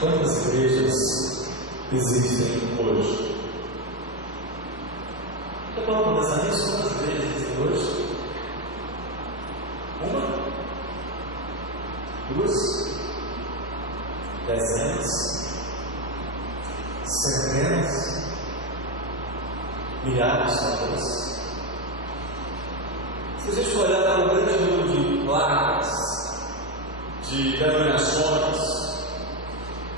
Quantas igrejas existem hoje? Eu vou pensar nisso. Quantas igrejas existem hoje? Uma? Duas? Dezenas? Centenas? Milhares, talvez? Se a gente for olhar para o grande número de placas, de denominações,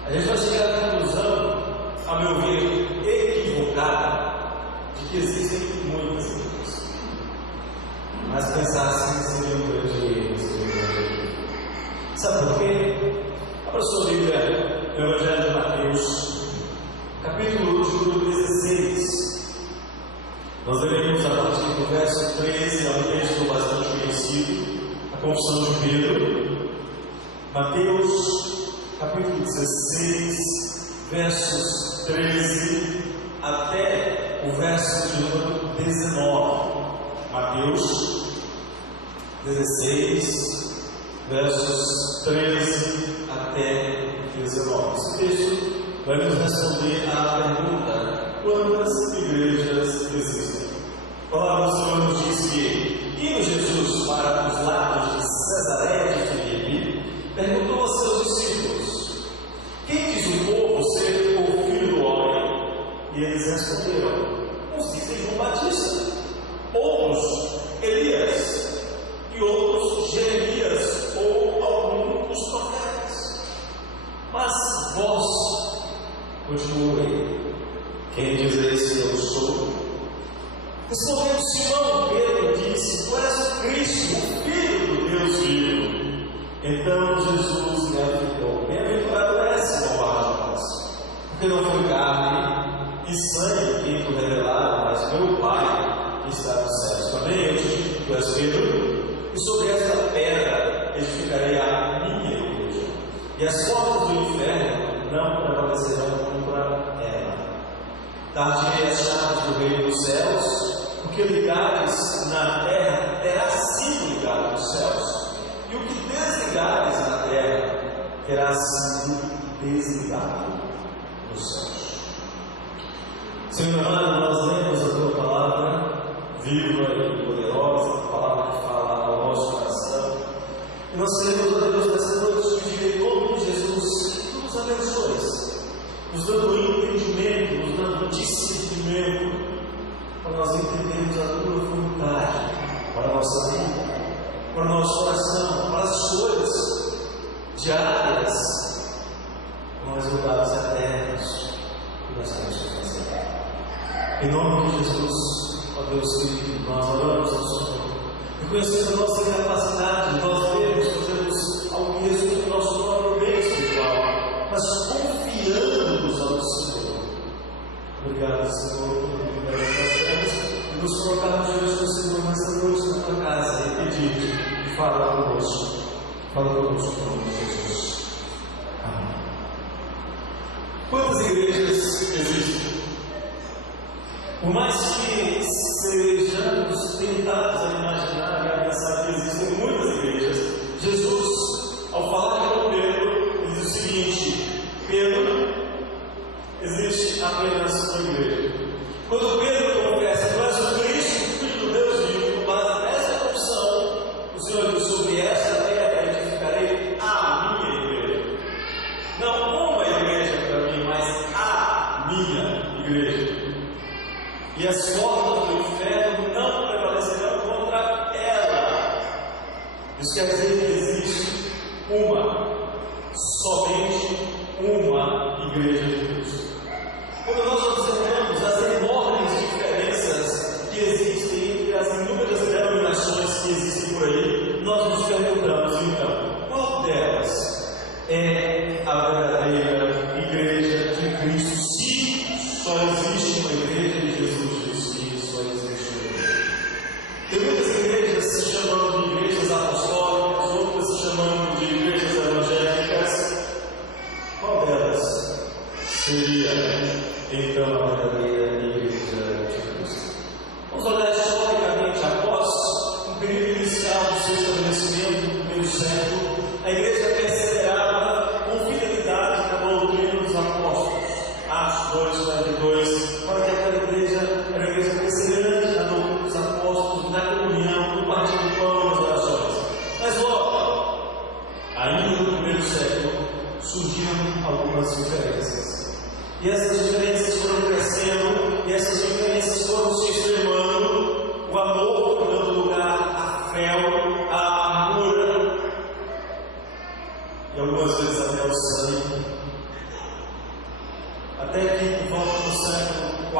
a gente vai chegar à conclusão, a meu ver, equivocada, de que existem muitas igrejas. Mas pensar assim seria um grande erro. Sabe por quê? Abra sua Bíblia no Evangelho de Mateus, capítulo de número 16. Nós leremos a partir do verso 13, é um texto bastante conhecido, a confissão de Pedro. Mateus, capítulo 16, versos 13 até o verso de número 19. Mateus 16, versos 13 até 19. Esse texto vai nos responder à pergunta: quantas igrejas existem? A palavra do Senhor nos diz que, indo Jesus para os lados de Cesareia de Filipe, perguntou aos seus discípulos: quem diz o povo ser o Filho do Homem? E eles responderam: uns dizem João Batista, outros Elias, e outros Jeremias ou algum dos profetas. Mas vós, continuou ele, quem dizeis que eu sou? Respondeu Simão Pedro e disse: tu és o Cristo, o Filho do Deus vivo. Então Jesus lhe afirmou: bem-aventurado és, Simão Barjonas, porque não foi carne e sangue que te revelaram, mas meu Pai que está nos céus. Também eu te digo: tu és Pedro, e sobre esta pedra edificarei a minha igreja, e as portas do inferno não prevalecerão contra ela. Dar-te-ei as chaves do reino dos céus. O que ligares na terra terá sido ligado nos céus, e o que desligares na terra terá sido desligado nos céus. Senhor amado, nós lemos a tua palavra viva e poderosa, a palavra que fala ao nosso coração, e nós queremos, a Deus, nessa noite pedir em nome de Jesus que tu nos abençoes, nos dando entendimento, nos dando discernimento, para nós entendermos a tua vontade para a nossa vida, para o nosso coração, para as coisas diárias, com resultados eternos que nós temos que fazer. Em nome de Jesus, ó Deus querido, nós oramos ao Senhor, reconhecendo a nossa incapacidade, nós vemos, fazemos algo que resulta do nosso próprio bem espiritual, mas confiando-nos ao Senhor. Obrigado, Senhor, por tudo que nós temos, e nos colocarmos diante do Senhor nessa noite na tua casa e pedir: fala conosco em nome de Jesus. Amém. Quantas igrejas existem? Por mais que sejamos tentados a imaginar e a pensar que existem muitas igrejas, Jesus, ao falar com Pedro, diz o seguinte: Pedro, existe apenas uma igreja. Quando Pedro confessa: tu és o Cristo, o Filho do Deus vivo, com base nessa confissão, o Senhor diz: sobre esta terra edificarei a minha igreja. Não uma igreja para mim, mas a minha igreja. E as portas do inferno não prevalecerão contra ela. Isso quer dizer que existe somente uma igreja de Deus. Quando nós observamos as enormes diferenças que existem entre as inúmeras denominações que existem por aí, nós nos perguntamos então: qual delas é a verdadeira igreja de Cristo? Se só existe uma igreja de Jesus, diz que só existe uma igreja. Tem muitas igrejas se chamando de igrejas apostólicas, outras se chamando de igrejas evangélicas. Qual delas seria então a verdadeira igreja de Cristo? Vamos olhar historicamente após um período inicial do seu estabelecimento. E essas diferenças foram crescendo, e essas diferenças foram se extremando, o amor foi dando lugar à fé, à amargura, e algumas vezes até ao sangue. Até que, por volta do século IV,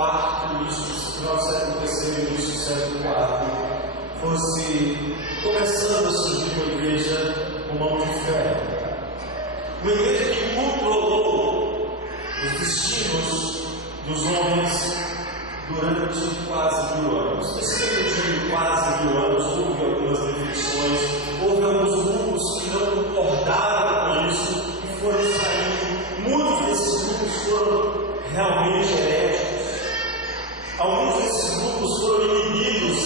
final do século III, início do século IV, fosse começando a surgir uma igreja com mão de ferro. Uma igreja que controlou os destinos dos homens durante quase 1000 anos. Nesse período de quase 1000 anos, houve algumas definições, houve alguns grupos que não concordaram com isso e foram saindo. Muitos desses grupos foram realmente heréticos. Alguns desses grupos foram inibidos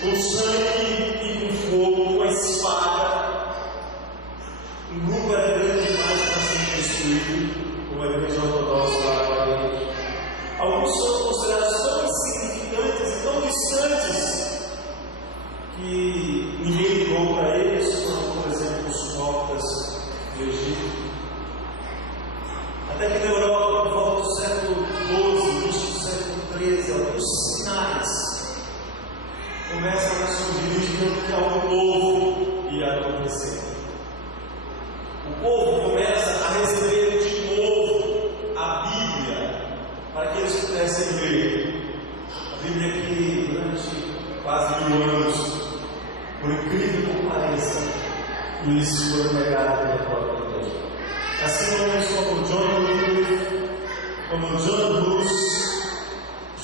com sangue e com fogo, com a espada. Um grupo era grande demais para ser destruído, como a igreja ortodoxa lá na igreja. Alguns são considerados tão insignificantes e tão distantes que ninguém ligou para eles, como por exemplo os coptas do Egito. Até que na Europa, por volta do século XII, início do século XIII, alguns sinais começam a surgir que algo novo ia acontecer. O povo começa a receber de novo a Bíblia para que eles pudessem ler. A Bíblia que durante quase 1000 anos, por incrível que pareça, eles foram negados pela própria igreja. Assim homens como John Wycliffe, como John Hus,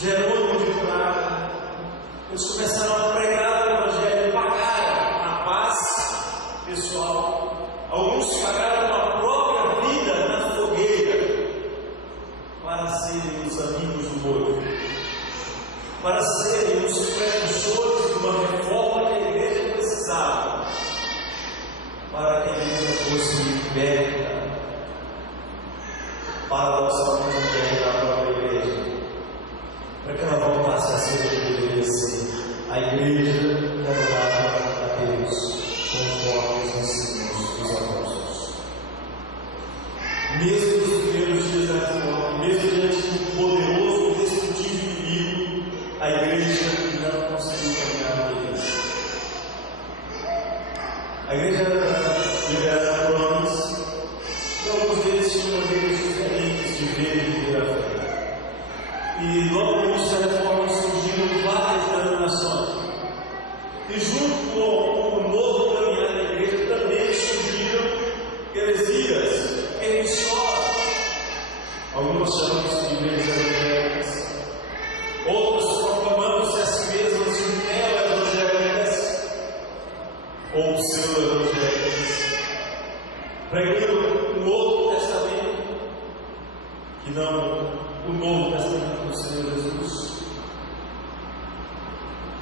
Jerônimo de Praga, eles começaram a pregar o Evangelho, pagaram a paz pessoal. Alguns pagaram a própria vida na fogueira para serem os amigos do noivo, para serem os precursores de uma reforma que a igreja precisava, para que a igreja fosse liberta, para a salvação da própria igreja, para que ela voltasse a ser o que deveria ser, a igreja revelada a Deus, conforme os ensinos dos apóstolos. Mesmo nos primeiros dias da reforma, mesmo diante do poderoso e destrutivo inimigo, a igreja não conseguiu caminhar na igreja. A igreja era liberada por homens, e alguns deles tinham maneiras diferentes de ver e viver a fé. E logo no início da reforma surgiram várias denominações. E junto com o novo caminhar da igreja também surgiram heresias, religiosas. Algumas chamam-se de igrejas evangélicas, outros proclamando-se a si mesmas de neo-evangélicas ou pseudo-evangélicas, pregando o Novo Testamento, que não o Novo Testamento do Senhor Jesus.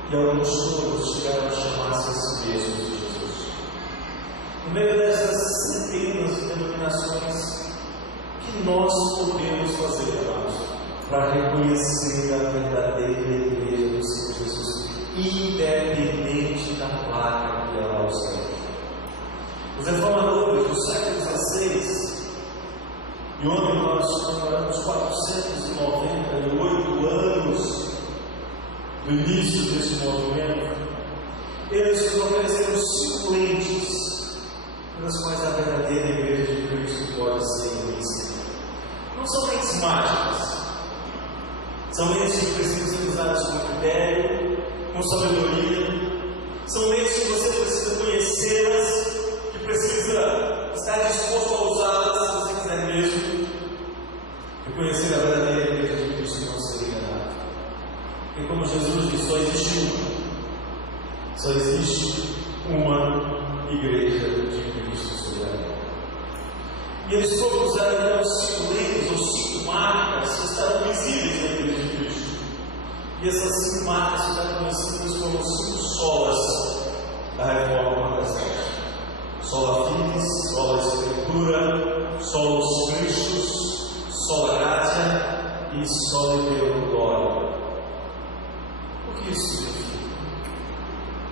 E alguns todos chegaram a chamar-se a si mesmos de Jesus. No meio dessas centenas de denominações, que nós podemos fazer, amados, para reconhecer a verdadeira igreja do Senhor Jesus, independente da placa que ela ostenta? Os reformadores do século XVI, e onde nós comemoramos 498 anos do início desse movimento, eles nos ofereceram 5 lentes pelas quais a verdadeira igreja de Cristo pode ser vista. Não são lentes mágicas, são lentes que precisam ser usadas com critério, com sabedoria, são lentes que você precisa conhecê-las, que precisa estar disposto a usá-las se você quiser mesmo reconhecer a verdadeira igreja de Cristo e não ser enganado. Porque como Jesus disse, só existe uma igreja de Cristo sobre a terra. E eles propuseram então 5 leis ou 5 marcas que estarão visíveis na igreja de Cristo. E essas 5 marcas ficaram conhecidas como 5 solas da reforma protestante: sola fides, sola escritura, solos Christus, sola gratia e sola Deo gloria. O que isso significa?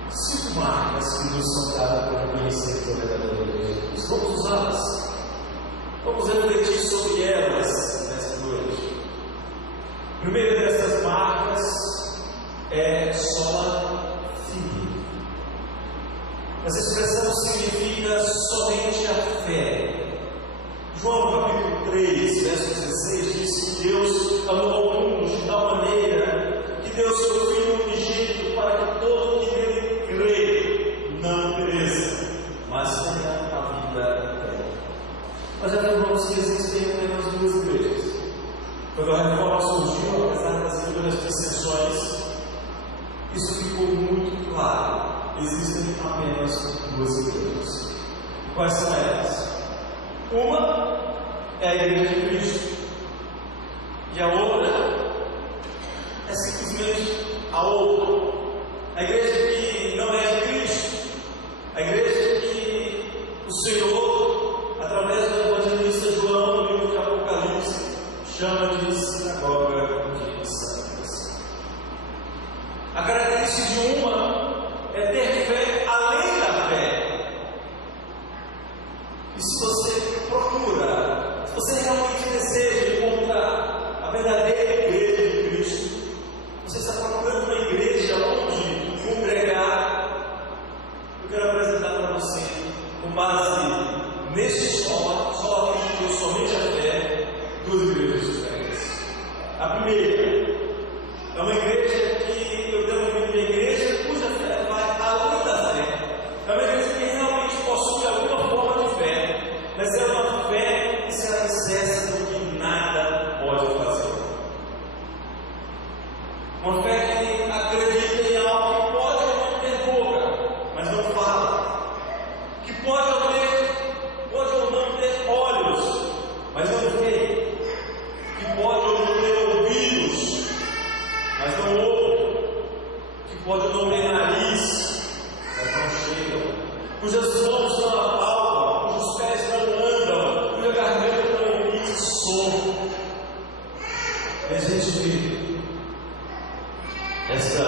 5 marcas que nos são dadas para reconhecer a verdadeira igreja de Cristo. Vamos usá-las. Vamos refletir sobre elas nesta noite. primeira dessas marcas é sola fide. Essa expressão significa somente a fé. João capítulo 3, verso 16 diz que Deus amou ao mundo de tal maneira que deu seu Filho unigênito para que todo que nele crê não pereça, mas tenha a vida eterna. Nós já vimos que existem apenas duas igrejas. Quando a reforma surgiu, apesar das inúmeras dissensões, isso ficou muito claro. Existem apenas duas igrejas. Quais são elas? Uma é a Igreja de Cristo, e a outra é simplesmente a outra. A igreja que não é de Cristo, a igreja que o Senhor, através do evangelista João, no livro de Apocalipse, chama de sinagoga de Satanás. A característica de uma é ter fé além da fé. E se você procura, se você realmente deseja encontrar a verdadeira igreja de Cristo, você está procurando uma igreja onde congregar, eu quero apresentar para você, com base neste só que somente a fé, duas igrejas diferentes. A primeira é uma igreja que eu denomino de igreja cuja fé vai além da fé. É uma igreja que realmente possui alguma forma de fé, mas é uma fé que se alicerça do que nada pode fazer. Uma fé que acredita em algo que pode ou não ter boca, mas não fala. Que pode ou não ter olhos, mas não vê. Que pode ou não ter ouvidos, mas não ouve. Que pode ou não ter nariz, mas não chega. Cujas mãos não apalpam, cujos pés não andam, cuja garganta não emite som. E a gente vê essa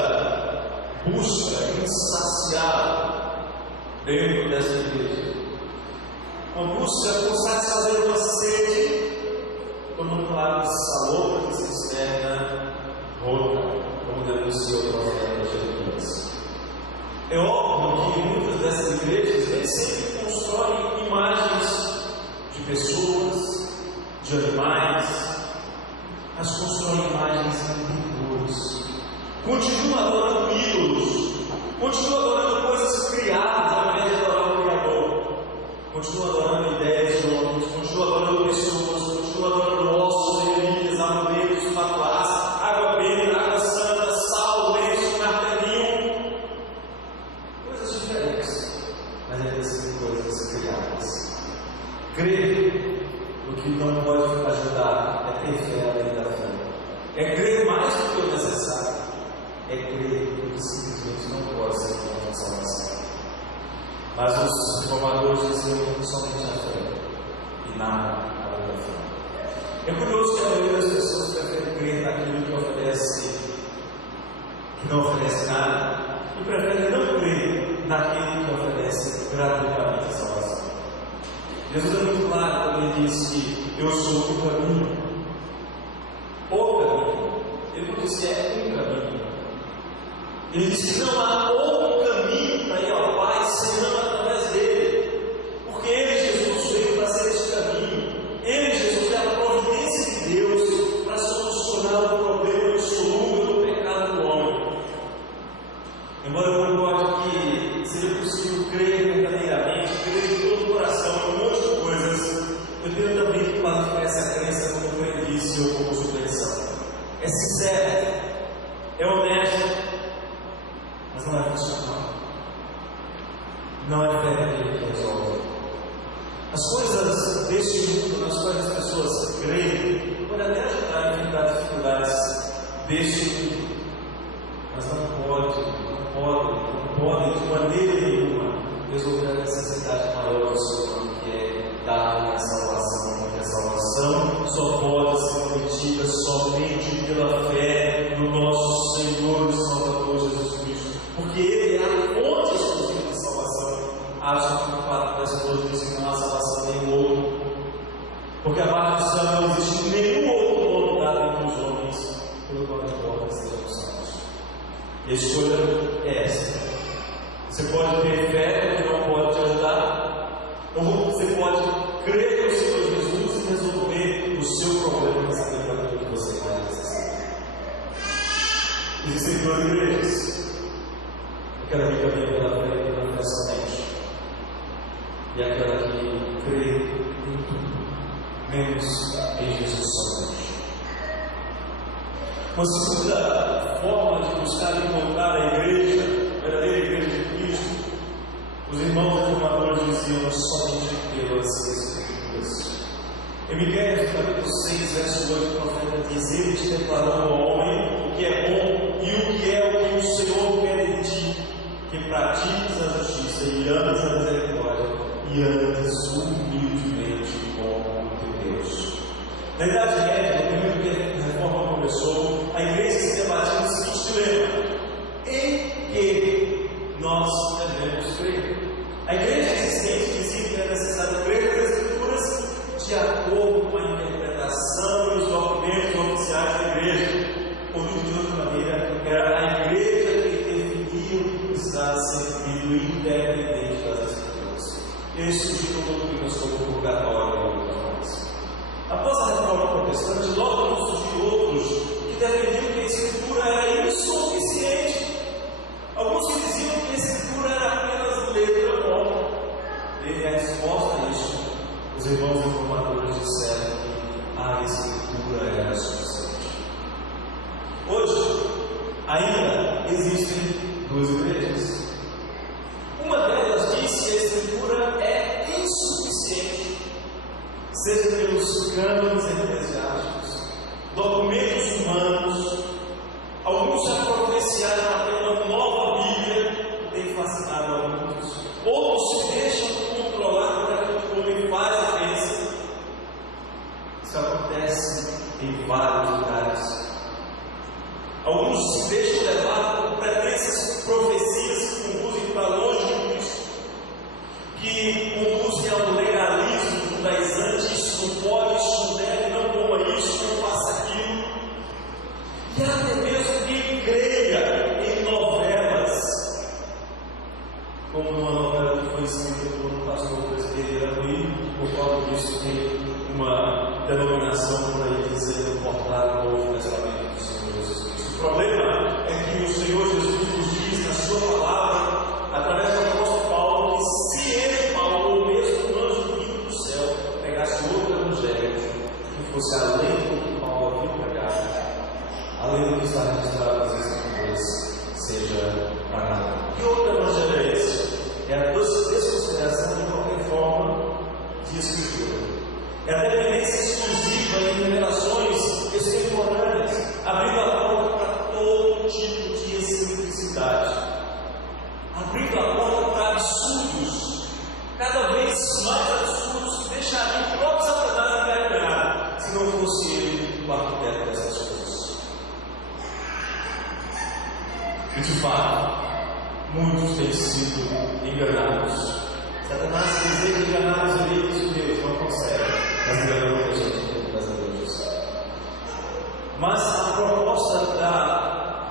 busca insaciável dentro dessa igreja. Uma busca por satisfazer uma sede, quando um claro salão de cisterna rota, como denunciou o profeta Jeremias. É óbvio que muitas dessas igrejas nem sempre constroem imagens de pessoas, de animais, mas constroem imagens interiores. Continuam adorando ídolos, continuam adorando coisas criadas ao invés de adorar o Criador, continuam adorando ideias de homens, continuam adorando pessoas, continuam adorando ossos, relíquias, amuletos, patuás, água benta, água santa, sal, leite, martelinho, coisas diferentes, mas ainda assim coisas criadas. Crer no que não pode ajudar é ter fé além da fé, é crer mais do que o necessário. É crer no que simplesmente não pode ser uma salvação. Mas os reformadores diziam somente a fé e nada além da fé. É curioso que a maioria das pessoas prefere crer naquilo que não oferece nada, e prefere não crer naquilo que oferece gratuitamente a salvação. Jesus é muito claro quando ele diz que eu sou o caminho. O caminho. Ele não disse é um caminho. Ele disse que não há outro caminho para ir ao Pai senão através dele. Porque ele, Jesus, veio para ser esse caminho. Ele, Jesus, é a providência de Deus para solucionar o problema insolúvel do pecado do homem. Embora eu concorde que seria possível crer verdadeiramente, crer de todo o coração em um monte de coisas, eu tenho também que qualificar essa crença como crendice ou como suspensão. É sincero, é honesto, mas não é funcional. Não é fé que resolve. As coisas deste mundo nas quais as pessoas creem podem até ajudar a enfrentar as dificuldades deste mundo, mas não podem de maneira nenhuma resolver a necessidade maior do ser humano, que é dar a salvação, porque a salvação só pode ser obtida somente pela fé no nosso Senhor e Salvador Jesus Cristo, porque Ele é a fonte exclusiva de salvação. Acho que o 4 das 12 diz que não há salvação em nenhum outro, porque abaixo do céu não existe nenhum outro nome dado entre os homens, pelo qual importa sejam salvos. E a escolha é essa. Você pode ter fé que não pode te ajudar, ou você pode crer no Senhor Jesus e resolver o seu problema sabendo aquilo que você mais necessita. Existem duas igrejas. Aquela que caminha pela fé e pela fé somente, e aquela que crê em tudo, menos em Jesus somente. Uma segunda forma de buscar encontrar a igreja, a verdadeira igreja de Cristo, os irmãos reformadores diziam somente pelas Escrituras. Em Miqueias, capítulo 6, verso 8, o profeta diz: Ele te declarou ao homem o que é bom e o que é o que o Senhor quer de ti, que pratiques a justiça e ames a misericórdia e andes humildemente com o teu Deus. Na Idade Média, no período que a reforma começou, a igreja se debatia no seguinte dilema: em que nós devemos crer? A igreja existente dizia que era necessário crer nas Escrituras de acordo com a interpretação e os documentos oficiais da igreja. Ou de outra maneira, era a igreja que definia o que precisava ser vivido independente das Escrituras. Esse surgiu como doutrina sobre o purgatório e outras coisas. Após a reforma protestante, logo surgiram outros que defendiam que a Escritura era insuficiente. Alguns que diziam que a Escritura era apenas letra morta. E a resposta a isso, os irmãos reformadores disseram que a Escritura era suficiente. Hoje, ainda existem duas igrejas. Uma delas diz que a Escritura é insuficiente, seja pelos cânones eclesiásticos, documentos humanos. Alguns já profeciaram até uma nova Bíblia, que tem fascinado a muitos. Outros se deixam controlar por aquilo que o homem faz e pensa. Isso acontece em vários lugares. Alguns se deixam levar por pretensas profecias que conduzem para longe de Cristo, que conduzem ao legalismo judaizante: isso não pode, isso não deve, não coma isso, não faça aquilo. E até mesmo quem creia em novelas, como uma novela que foi escrita por um pastor presbiteriano, e por causa disso tem uma denominação por aí dizendo portar o Novo Testamento do Senhor Jesus Cristo. O problema é que o Senhor Jesus nos diz na sua palavra, através do apóstolo Paulo, que se ele, Paulo, ou mesmo um anjo vindo do céu, pegasse outro evangelho que fosse além do que Paulo havia pregado, além do que está registrado nas Escrituras, seja para nada. Que outro evangelho é esse? É a desconsideração de qualquer forma de Escritura. É a dependência exclusiva em revelações extemporâneas, abrindo a porta para todo tipo de excentricidade, abrindo a porta para absurdos, cada vez mais absurdos, que deixariam o próprio Satanás envergonhado, se não fosse ele o arquiteto dessas coisas. E de fato, muitos têm sido enganados. Satanás deseja enganar os eleitos de Deus, não consegue, mas engana muita gente dentro das igrejas. Mas a proposta da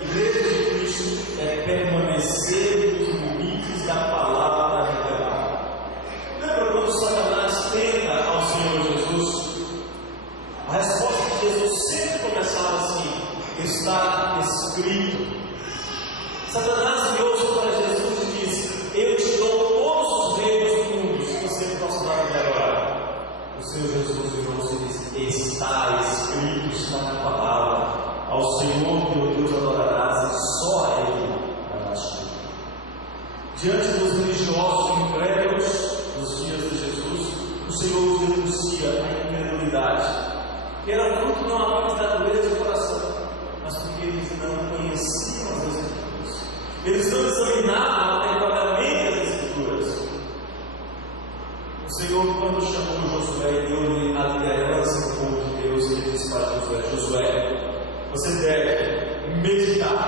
Igreja de Cristo é permanecer nos limites da palavra revelada. Lembra quando Satanás tenta ao Senhor Jesus? A resposta de Jesus sempre começava assim: está escrito. Satanás virou-se para Jesus e disse: eu te dou todos os reinos do mundo, se você prostrar me adorar. O Senhor Jesus virou-se e disse: está escrito, está na palavra. Ao Senhor teu Deus adorarás e só a Ele darás culto. Diante dos religiosos incrédulos dos dias de Jesus, o Senhor denuncia a incredulidade, que era fruto não apenas da dureza de coração, mas porque eles não conheciam as Escrituras. Eles não examinavam adequadamente as Escrituras. O Senhor, quando chamou Josué e deu-lhe a liderança do povo de Deus, ele disse para Josué: Josué, você deve meditar,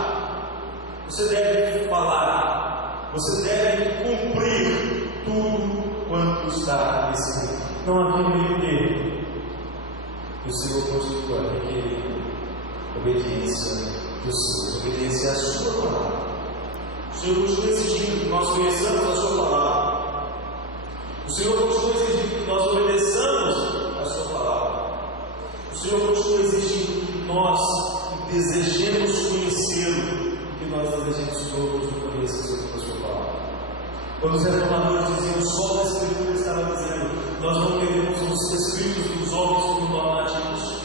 você deve falar, você deve cumprir tudo quanto está escrito. Não havia meio termo. O Senhor constituiu a requerer obediência do Senhor, obediência à sua palavra. O Senhor continua exigindo que nós conheçamos a sua palavra. O Senhor continua exigindo que nós obedeçamos a sua palavra. O Senhor continua exigindo que nós desejemos conhecê-lo, que nós desejemos todos o conhecer a sua palavra. Quando os reformadores diziam só da Escritura, estava dizendo: nós não queremos os escritos dos homens como normativos,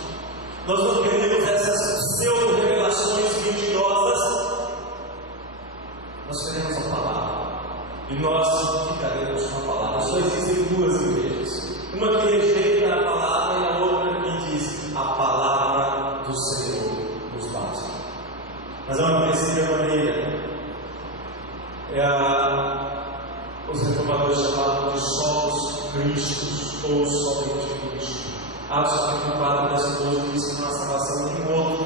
nós não queremos essas pseudo-revelações mentirosas, nós queremos a palavra, e nós ficaremos com a palavra. Só existem duas igrejas, uma que rejeita a palavra e a outra que diz: a palavra do Senhor nos basta. Mas há uma terceira maneira, os reformadores chamavam de solos Cristos, ou somente Cristo. Atos capítulo 4, verso 12 diz que nossa salvação tem outro,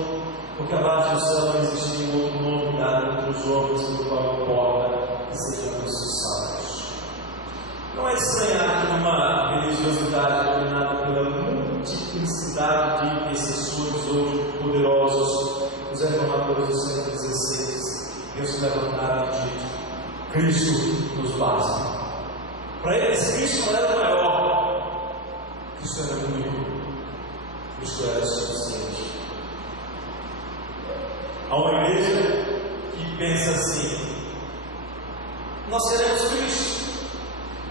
porque abaixo do céu não existe nenhum outro nome dado entre os homens pelo qual importa que sejamos salvos. Não é estranhar que numa religiosidade dominada pela multiplicidade de intercessores ou poderosos, os reformadores do século XVI iam se levantar e dizer: Cristo nos basta. Para eles, Cristo não era o maior, Cristo era o único, Cristo era suficiente. Há uma igreja que pensa assim: nós queremos Cristo,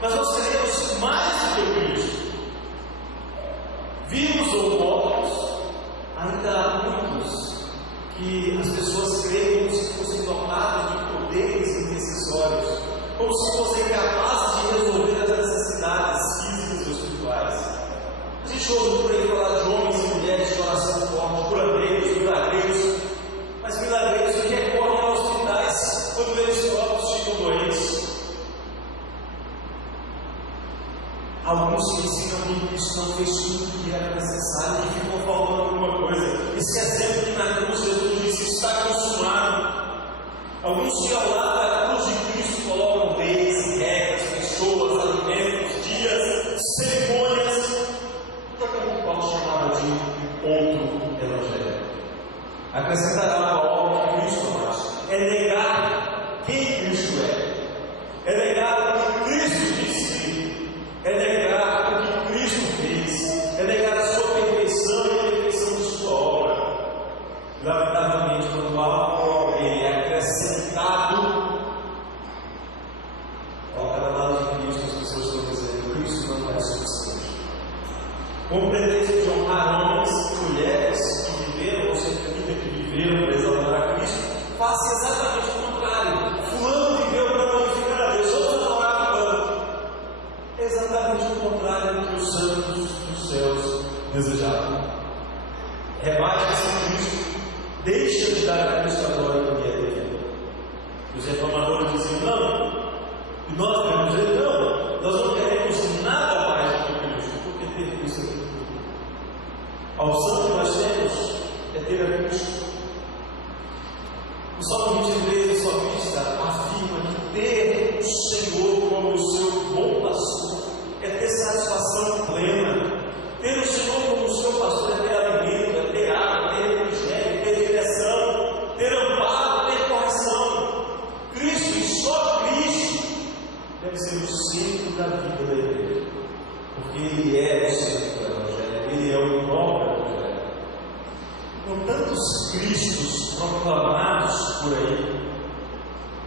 mas nós queremos mais do que Cristo. Vivos ou mortos, ainda há muitos que as pessoas creem como se fossem dotados de poderes intercessórios, como se fossem capazes de resolver as necessidades físicas e espirituais. A gente ouve por aí falar de homens e mulheres de oração forte, curandeiros, milagreiros, mas milagreiros que recorrem a hospitais quando eles próprios ficam doentes. Alguns que ensinam que Cristo não fez tudo o que era necessário e ficam falando alguma coisa, esquecendo que na cruz Jesus disse: está consumado. Alguns que ao lado da cruz de Cristo colocam leis, regras, pessoas, alimentos, dias, cerimônias, que a gente pode chamar de outro evangelho. Acrescentará uma obra que Cristo faz: é negar quem Cristo é negar o que Cristo disse, é negar o que Cristo fez, é negar a sua perfeição e a perfeição de sua obra. Lamentavelmente, quando algo ou alguém é acrescentado ao lado de Cristo, as pessoas estão dizendo: Cristo não é suficiente. Com o pretexto de honrar homens e mulheres que viveram, ou seja, que viveram para exaltar a Cristo, faça exatamente o contrário. Fulano viveu para glorificar a Deus, vamos adorar fulano. É exatamente o contrário do que os santos dos céus desejavam. Rebaixa-se Cristo, deixa de dar a Cristo a glória que é dele. Os reformadores diziam: não, e nós devemos dizer: não, nós não queremos nada mais do que Cristo, porque ter Cristo é tudo. A opção que nós temos é ter a Cristo. O Salmo 23 do salmista afirma que ter o Senhor como o seu bom pastor é ter satisfação plena. Ter o Senhor como o seu pastor é ter alimento, é ter água, ter refrigério, ter direção, ter amparo, ter correção. Cristo, e só Cristo, deve ser o centro da vida da igreja, porque Ele é o centro do Evangelho, Ele é o próprio Evangelho. Com tantos Cristos proclamados por aí,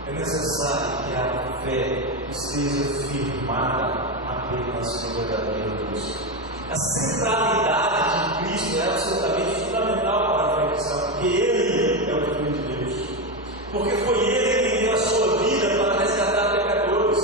é necessário que a fé esteja firmada apenas no verdadeiro Deus. A centralidade de Cristo é absolutamente fundamental para a fé cristã, porque Ele é o Filho de Deus, porque foi Ele que deu a sua vida para resgatar pecadores,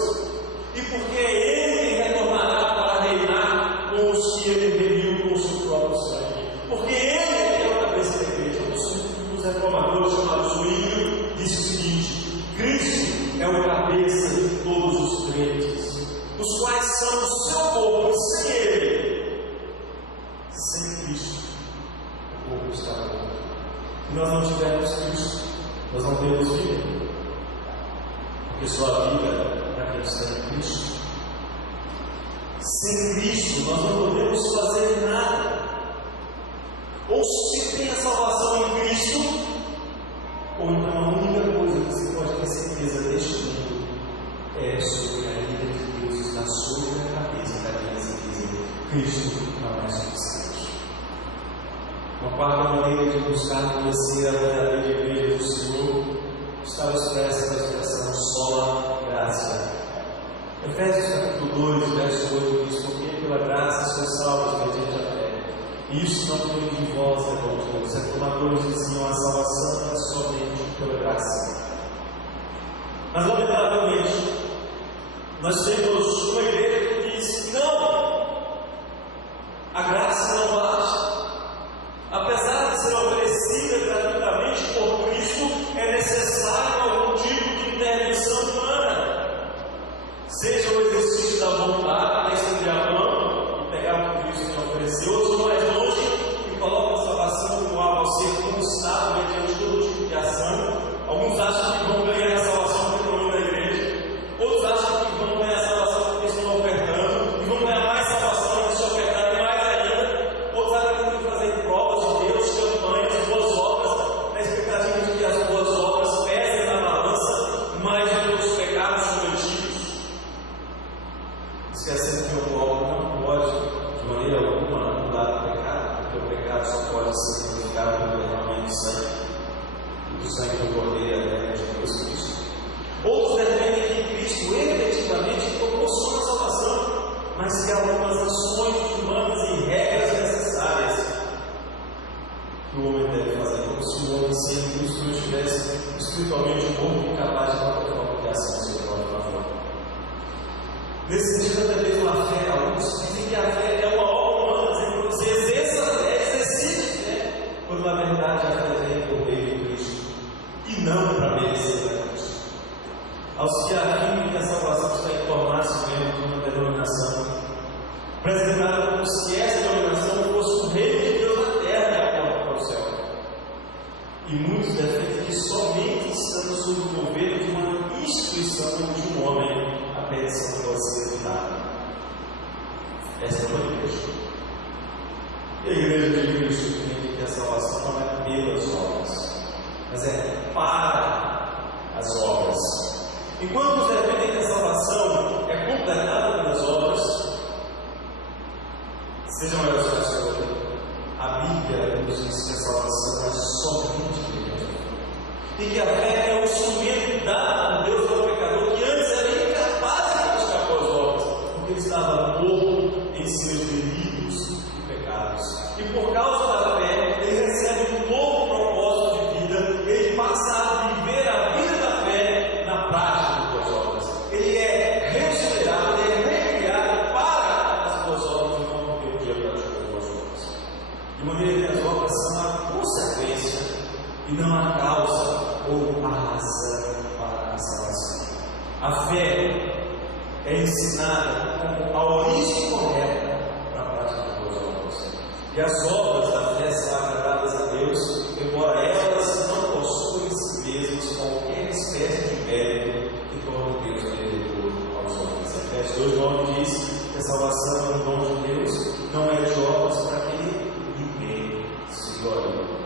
e porque é Ele que retornará para reinar com os que Ele redimiu com o seu próprio sangue, porque Ele é a cabeça da igreja. Um dos reformadores, chamado Zwinglio, disse o seguinte: Cristo é o cabeça de todos os crentes, os quais são o seu corpo. Sem Ele, sem Cristo, o corpo está morto. Se nós não tivermos Cristo, nós não temos vida, porque só a vida para quem está em Cristo. Sem Cristo, nós não podemos fazer nada. Ou se tem a salvação em Cristo, sobre a cabeça daqueles que dizem: Cristo não é suficiente. Uma quarta maneira de buscar conhecer a verdadeira igreja do Senhor está expressa na expressão sola graça. Efésios capítulo 2, verso 8 diz: Porque pela graça sois salvos mediante a fé. E isso não vem de vós, é bom de Deus. Os reformadores diziam: a salvação é somente pela graça. Mas, lamentavelmente, nós temos uma igreja que diz: não, a graça não basta. Apesar de ser oferecida gratuitamente por Cristo, é necessário algum tipo de intervenção humana. Seja o exercício da vontade, estender a mão e pegar o que Cristo nos ofereceu, outros vão mais longe e colocam a salvação como algo a ser conquistado mediante todo tipo de ação. Alguns acham que vão ganhar a salvação pelo nome da igreja, outros acham que vão ganhar a salvação porque estão ofertando, e vão ganhar mais salvação se ofertarem mais ainda. Outros acham que tem que fazer provas de Deus, campanhas, boas obras, na expectativa de que as boas obras pesem na balança mais do que os pecados cometidos. Esquecendo que o povo não pode, de maneira alguma, anular o pecado, porque o pecado só pode ser purificado pelo derramamento de sangue. Do sangue do Cordeiro eterno de Deus Cristo. Outros defendem que Cristo efetivamente proporciona a salvação, mas que há algumas ações humanas e regras necessárias que o homem deve fazer, como se o homem sem Cristo não estivesse espiritualmente morto e capaz de qualquer forma de ação seu próprio favor. Nesse sentido, até mesmo a fé, alguns dizem que a fé é uma obra humana, dizendo que você exerça a fé, exercite a fé, quando na verdade a fé vem por meio de Cristo e não para merecer a Cristo. Aos que afirmam que a salvação está em tornar-se membro de uma denominação, apresentada como se essa denominação fosse o reino de Deus na terra e a porta para o céu. E muitos defendem que somente estamos sob o governo de uma instituição de um homem, a perdição pode ser evitada. Esta é uma igreja. E a igreja de Cristo entende que a salvação não é pelas obras, mas é para as obras. Enquanto os defendem que a salvação é completada pelas obras, sejam elas quais forem, a Bíblia nos diz que a salvação é somente mediante a fé. E que a fé é um instrumento dado por Deus ao pecador que antes era incapaz de buscar boas obras, porque ele estava morto em seus delitos e pecados. E por causa da fé, ele recebe um novo propósito de vida, ele passa a viver a vida da fé na prática de boas obras. Ele é regenerado, ele é recriado para as boas obras e não porque um dia praticou boas obras. De maneira que as obras são a consequência e não a causa ou a razão para a salvação. A fé é ensinada como a origem correta para a prática de boas obras. E as obras da fé são agradadas a Deus, embora elas não possuem em si mesmas qualquer espécie de mérito que torne Deus merecedor aos homens. Efésios 2:9 diz que a salvação é um dom de Deus, não é de obras para que ninguém se glorie.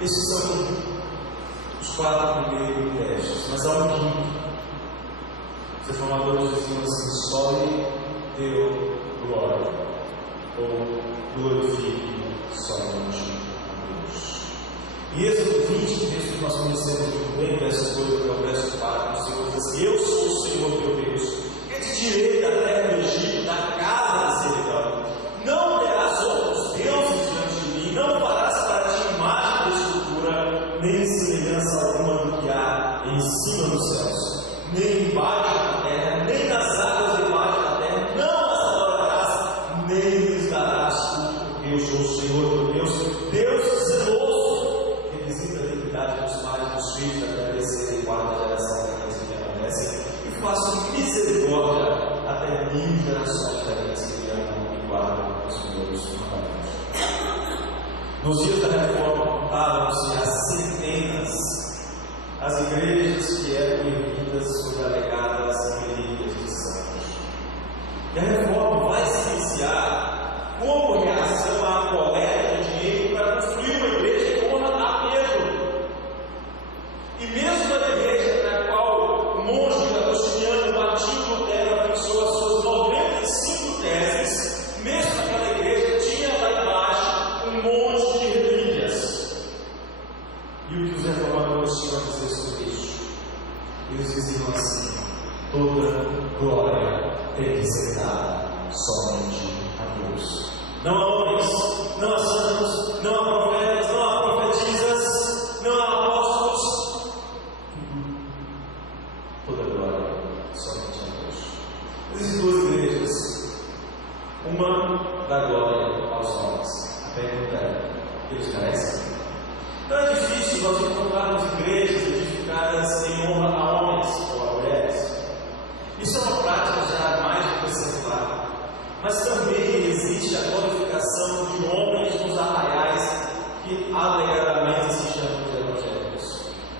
Esses são os 4 primeiros testes, mas há um quinto. Os reformadores diziam assim: só lhe deu glória, ou glorifique somente a Deus. E Êxodo 20, texto que nós conhecemos muito bem, verso 2 até o verso 4, o Senhor diz assim: eu sou o Senhor teu Deus, que te tirei da terra do Egito, da casa da servidão. Não terás outros deuses diante de mim, não farás para ti imagem de escultura, nem semelhança alguma do que há em cima dos céus, nem embaixo da terra, nem nas águas debaixo da terra. Não as adorarás, nem lhes darás culto, porque eu sou o Senhor teu Deus, Deus zeloso, que visita a iniquidade dos pais e dos filhos, até a terceira e quarta geração daqueles que me aborrecem, e faço misericórdia até 1000 gerações daqueles que me amam e guardam os meus mandamentos. Nos dias da reforma, contavam-se as centenas as igrejas que eram erguidas sobre alegadas relíquias de santos. E a reforma vai se iniciar como reação à coleta de dinheiro para construir uma igreja em honra a Pedro. E mesmo a igreja na qual o monge agostiniano toda glória tem que ser dada somente a Deus. Não a homens, não a santos, não a profetas, não a profetisas, não a apóstolos. Toda glória somente a Deus. Existem duas igrejas. Uma dá glória aos homens. A pergunta é: eles carecem? Não é difícil nós encontrarmos igrejas edificadas em honra a homens ou a mulheres. Isso é uma prática já mais do que secular. Mas também existe a glorificação de homens nos arraiais que alegadamente se chamam de evangélicos.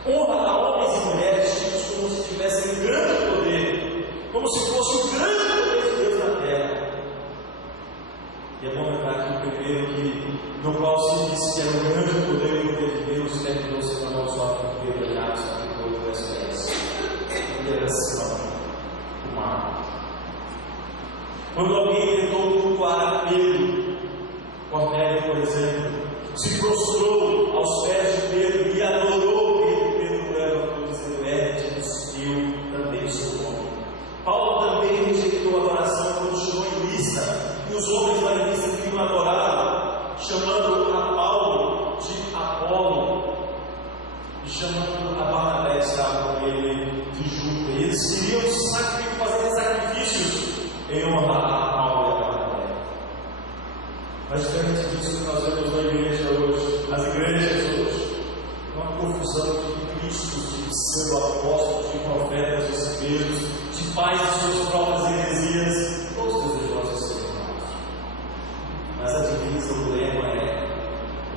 Honra a homens e mulheres tidos como se tivessem grande poder, como se fosse o grande poder de Deus na terra. E é bom lembrar que o primeiro no qual se disse que era o grande poder e o poder de Deus, terminou se tornando só a Pedro de Atos, capítulo 8, verso 10. Primeira Simão, o mar. Quando alguém tentou cultuar a Pedro, Cornélio, por exemplo, se prostrou aos pés de Pedro e adorou Pedro levantou dizendo: eu também sou homem. Paulo também rejeitou a adoração quando chegou em Listra, e os homens da Listra queriam adorá-lo, chamando a Paulo de Apolo, e chamando a Barnabé, que estava com ele, de Júpiter. E eles queriam fazer sacrifícios em honra a Paulo e a Barnabé. Mas diferente disso que nós vemos na igreja hoje, nas igrejas hoje, uma confusão de cristos, de pseudo-apóstolos, de profetas de si mesmos, de pais de suas próprias heresias. Todos desejosos de ser amados. Mas a divisa, o lema é: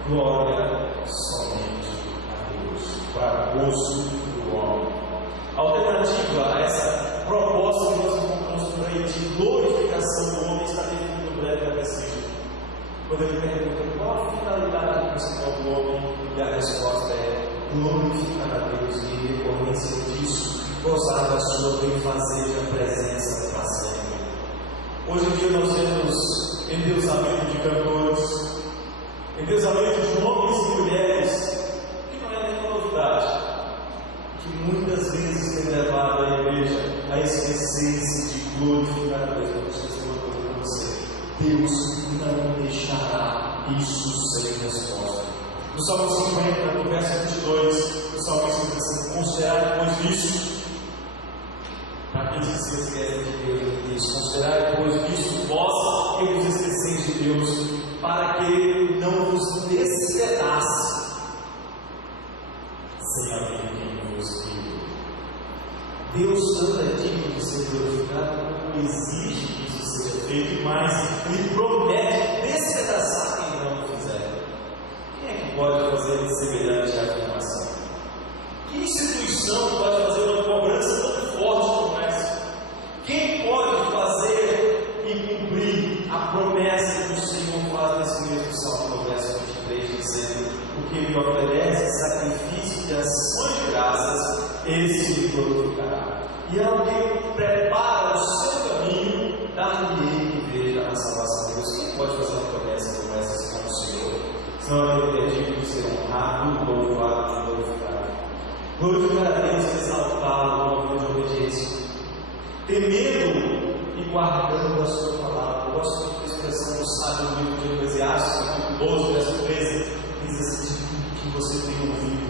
glória somente a Deus, para gozo do homem. A alternativa a essa proposta que nós encontramos por aí de glorificação do homem está definido no breve versículo. Quando ele pergunta qual a finalidade principal do homem, e a resposta é: glorificar a Deus e, em decorrência disso, gozar da sua benfazeja presença para sempre. Hoje em dia nós temos endeusamento de cantores, endeusamento de homens e mulheres, que não é nenhuma novidade, que muitas vezes tem levado a igreja a esquecer-se de glorificar a Deus. Eu preciso dizer uma coisa para você: Deus não deixará isso sem resposta. No Salmo 50, no verso 22, o salmista diz assim: considerai depois disso, para quem se esquece de Deus, ele diz: considerai depois disso vós que vos esqueceis de Deus, para que Ele não vos despedace, sem haver quem vos guie. Deus tanto é digno de ser glorificado, como exige que isso seja feito, mas Ele promete despedaçar quem não o fizer. Quem é que pode fazer semelhante afirmação? Que instituição pode fazer uma cobrança tão forte como essa? Quem pode fazer e cumprir a promessa que o Senhor faz nesse mesmo Salmo, no verso 23, dizendo: porque Ele oferece sacrifício de ações de graças, esse lhe glorificará. E alguém prepara o seu caminho, dar-lhe que veja a salvação de Deus. Quem pode fazer uma promessa como essa senão o Senhor? Senão Ele é digno de ser honrado, louvado e glorificado. Glorificar a Deus e exaltá-lo com a obediência, temendo e guardando a sua palavra. Eu gosto muito da expressão do sábio no livro de Eclesiastes, capítulo 12, verso 13, diz assim: que você tem ouvido.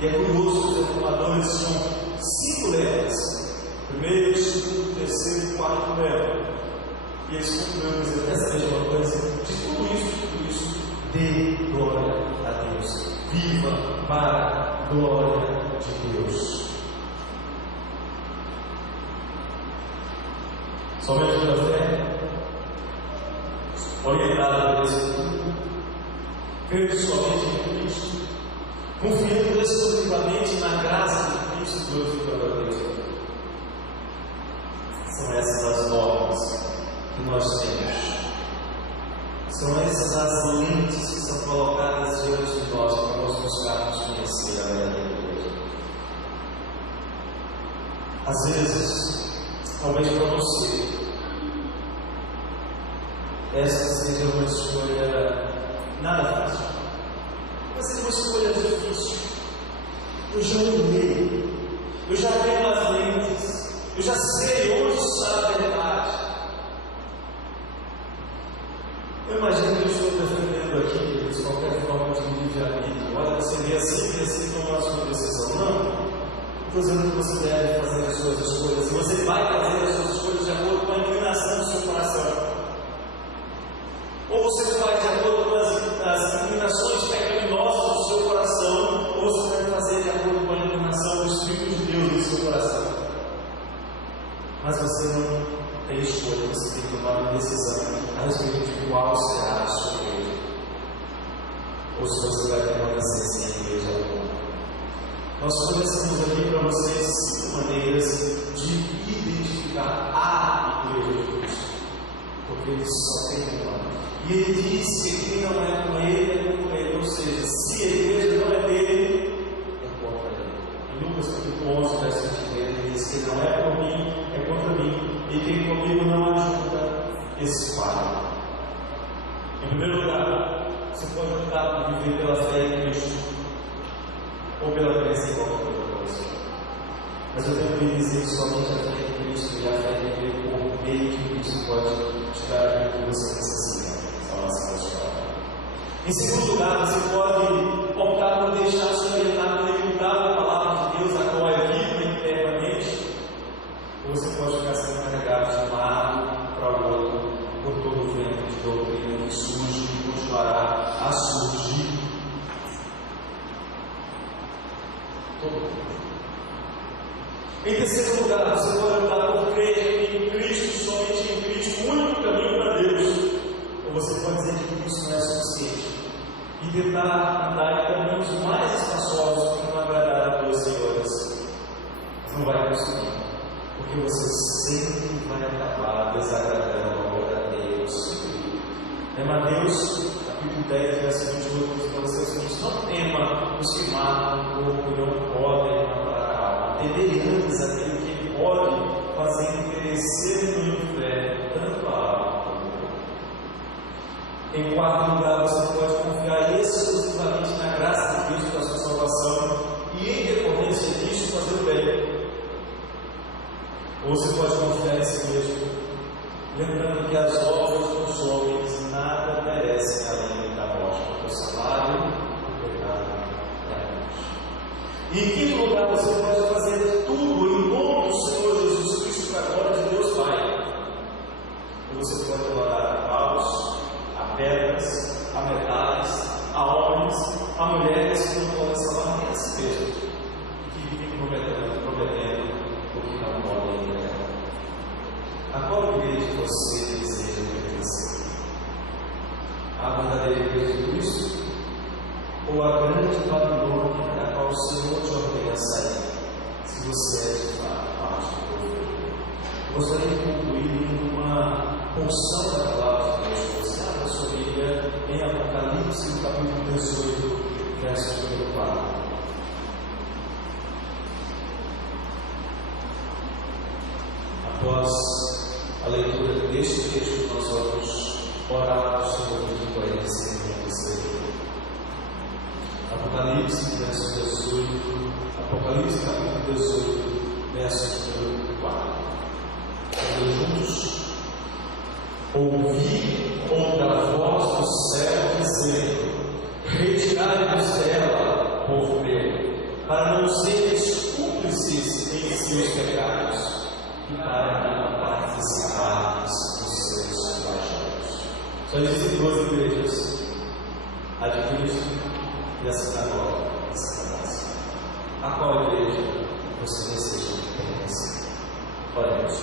E é curioso que os reformadores tinham 5 lemas: primeiro, segundo, terceiro e quarto lema. E eles concluíram dizendo essa mesma coisa: de tudo isso, dê glória a Deus. Viva para a glória de Deus. Somente pela fé, orientada por esse mundo, crendo somente em Cristo, confiando exclusivamente na graça de Cristo, glorificando a Deus. São essas as normas que nós temos. São essas as lentes que são colocadas diante de nós para nós buscarmos conhecer a verdadeira igreja. Às vezes, talvez para você, essa seja uma escolha nada fácil. Vai ser uma escolha difícil. Eu já olhei, eu já tenho as lentes, Eu já sei onde está a verdade. Eu imagino que eu estou defendendo aqui, de qualquer forma, de livre-arbítrio. Olha, você vê assim e assim tomar a sua decisão. Não. Estou dizendo que você deve fazer as suas escolhas. E você vai fazer as suas escolhas de acordo com a inclinação do seu coração. Ou você faz de acordo com as inclinações pecaminosas do seu coração, ou você vai fazer de acordo com a inclinação do Espírito de Deus no seu coração. Mas você não tem escolha, você tem que tomar uma decisão a respeito de qual será a sua igreja. Ou se você vai permanecer sem igreja alguma. Nós começamos aqui para vocês 5 maneiras de identificar a igreja de Cristo. Porque ele só tem uma. E ele diz que quem não é com ele é contra ele. Ou seja, se a igreja não é dele, é contra ele. Em Lucas capítulo 11, verso 23, ele diz que não é por mim, é contra mim. E quem comigo não ajuda, espalha. Em primeiro lugar, você pode optar por viver pela fé em Cristo ou pela crença em qualquer outra coisa. Mas eu tenho que dizer que somente a fé em Cristo e a fé em Ele por meio que Cristo pode te dar aquilo que você necessita. Em segundo lugar, você pode optar por deixar se orientar pela imutável palavra de Deus, a qual é viva e permanente, ou você pode ficar sendo carregado de um lado para o outro por todo o vento de doutrina que surge e continuará a surgir. Em terceiro lugar, você pode optar por crer em Cristo, somente em Cristo, o único caminho para Deus. Ou você pode dizer que isso não é suficiente e tentar andar em caminhos mais espaçosos para não agradar a dois senhores. Não vai conseguir, porque você sempre vai acabar desagradando a Deus. Mateus capítulo 10, verso 28, diz para vocês que não tema os que matam o corpo e não podem matar a alma. Temei antes aquele que pode fazer perecer no inferno tanto a alma como o corpo. Em quarto lugar, você pode confiar exclusivamente na graça de Deus para a sua salvação e, em decorrência disso, fazer o bem. Ou você pode confiar em si mesmo, lembrando que as obras dos homens nada merecem além da morte, porque o salário do pecado é a morte. E em quinto lugar, você pode fazer tudo em nome do Senhor Jesus Cristo para a glória de Deus Pai. E você pode adorar a paus, a pedras, a metais, a homens, a mulheres que não podem salvar nem a si mesmos, que vivem prometendo o que não podem entregar. A qual igreja você deseja pertencer? A verdadeira igreja de Cristo? Ou a grande Babilônia da qual o Senhor te ordena sair, se você é de fato parte do povo? Gostaria de concluir uma porção da palavra de Deus. Você abre a sua Bíblia em Apocalipse, no capítulo 18, verso 4. Após a leitura deste texto, nós vamos orar ao Senhor pedindo a Ele sempre. Apocalipse, verso 18, Apocalipse, capítulo 18, verso 4. Todos juntos. Ouvi outra voz do céu dizendo: retirai-vos dela, povo meu, para não seres cúmplices em seus pecados e para não participarmos dos seus flagelos. Só existem 2 igrejas: a de Cristo e a sinagoga de Satanás. A qual igreja você deseja pertencer? Oremos.